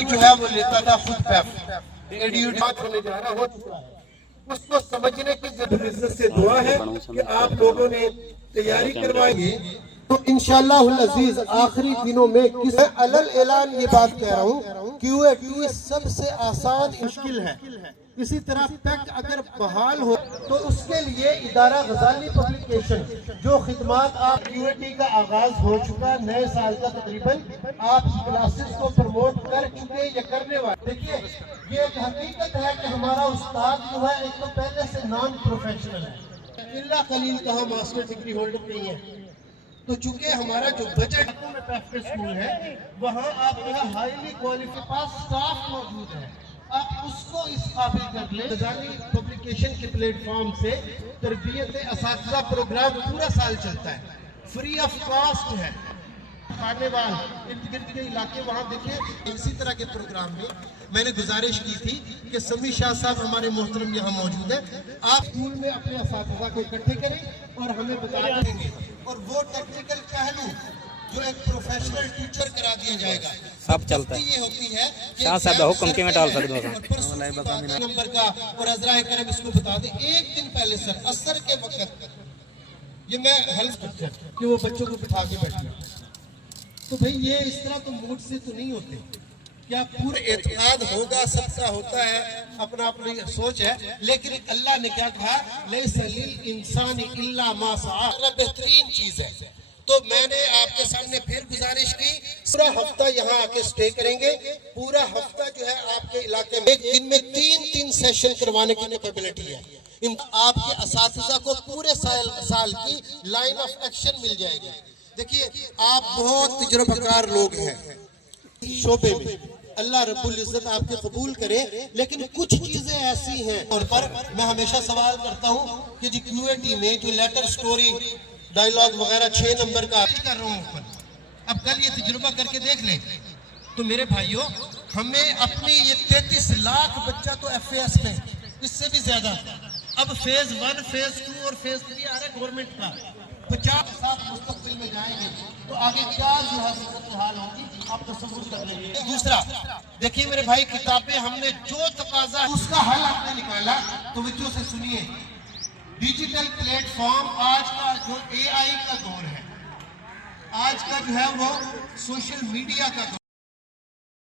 جو ہے وہ لیتا تھا خود پیف ایڈیوٹ ہونے جا رہا ہو چکا ہے، اس کو سمجھنے کی ضرورت سے دعا ہے کہ آپ لوگوں نے تیاری کروائیں گے تو انشاءاللہ العزیز آخری دنوں میں علل اعلان یہ بات کہہ رہا ہوں کیو اے ٹی سب سے آسان مشکل ہے. اسی طرح پیک اگر بحال ہو تو اس کے لیے ادارہ غزالی پبلیکیشن جو خدمات آپ کیو اے ٹی کا آغاز ہو چکا نئے سال کا تقریباً آپ کلاسز کو پروموٹ کر چکے یا کرنے والے. دیکھیے یہ ایک حقیقت ہے کہ ہمارا استاد جو ہے ایک تو پہلے سے نان پروفیشنل ہے، اللہ خلیل کہاں ماسٹر ڈگری ہولڈر نہیں ہے. تو چونکہ ہمارا جو بجٹ میں پیفٹر سکول ہے وہاں آپ کا ہائیلی کوالیفائڈ پاس سٹاف موجود ہے، آپ اس کو اس قابل کر لیں. غزالی پبلیکیشن کے پلیٹ فارم سے تربیت اساتذہ پروگرام پورا سال چلتا ہے، فری آف کاسٹ ہے. خانیوال ارد گرد کے علاقے وہاں دیکھیں اسی طرح کے پروگرام میں میں نے گزارش کی تھی کہ سمی شاہ صاحب ہمارے محترم یہاں موجود ہیں، آپ اسکول میں اپنے اساتذہ کو اکٹھے کریں اور ہمیں بتا دیں گے اور وہ ٹیکنیکل پہلو جو ایک پروفیشنل ٹیچر کرا دیا جائے گا. سب چلتا ہے یہ ہوتی ہے شاہ صاحب حکم کی میں ڈال سکتے ہیں نمبر کا اور عذرا کرم اس کو بتا دیں ایک دن پہلے سر عصر کے وقت یہ میں ہیلپ کہ وہ بچوں کو بٹھا کے بیٹھنا. تو بھئی یہ اس طرح تو موڈ سے تو نہیں ہوتے، کیا پورا اعتقاد ہوگا سب کا ہوتا ہے اپنا اپنی سوچ ہے، لیکن اللہ نے کیا کہا لیس للانسان الا ما سعى، بہترین چیز ہے. تو میں نے آپ کے سامنے پھر گزارش کی پورا ہفتہ یہاں آ کے سٹے کریں گے، پورا ہفتہ جو ہے آپ کے علاقے میں ایک دن میں 3 سیشن کروانے کی کیپیبلٹی ہے. آپ کے اساتذہ کو پورے سال کی لائن آف ایکشن مل جائے گی. دیکھیے آپ بہت تجربہ کار لوگ ہیں شعبے میں، اللہ رب العزت آپ کے قبول کرے، لیکن کچھ چیزیں ایسی ہیں اور پر میں ہمیشہ سوال کرتا ہوں کہ جی کیو اے ٹی میں جو لیٹر سٹوری ڈائیلاگ وغیرہ 6 نمبر کا کر رہا ہوں اوپر، اب کل یہ تجربہ کر کے دیکھ لیں تو میرے بھائیوں ہمیں اپنی یہ 33 لاکھ بچہ تو ایف اے ایس میں اس سے بھی زیادہ، اب فیز 1 فیز 2 اور فیز 3 آ رہا ہے گورنمنٹ کا، 50 سال مستقبل میں جائیں گے تو آگے کیا جو ہے صورتحال ہوگی آپ تصور کر لیں گے. دوسرا دیکھیے میرے بھائی کتابیں ہم نے جو تقاضا اس کا حل آپ نے نکالا، توجہ سے سنیے. ڈیجیٹل پلیٹ فارم آج کا جو اے آئی کا دور ہے، آج کا جو ہے وہ سوشل میڈیا کا دور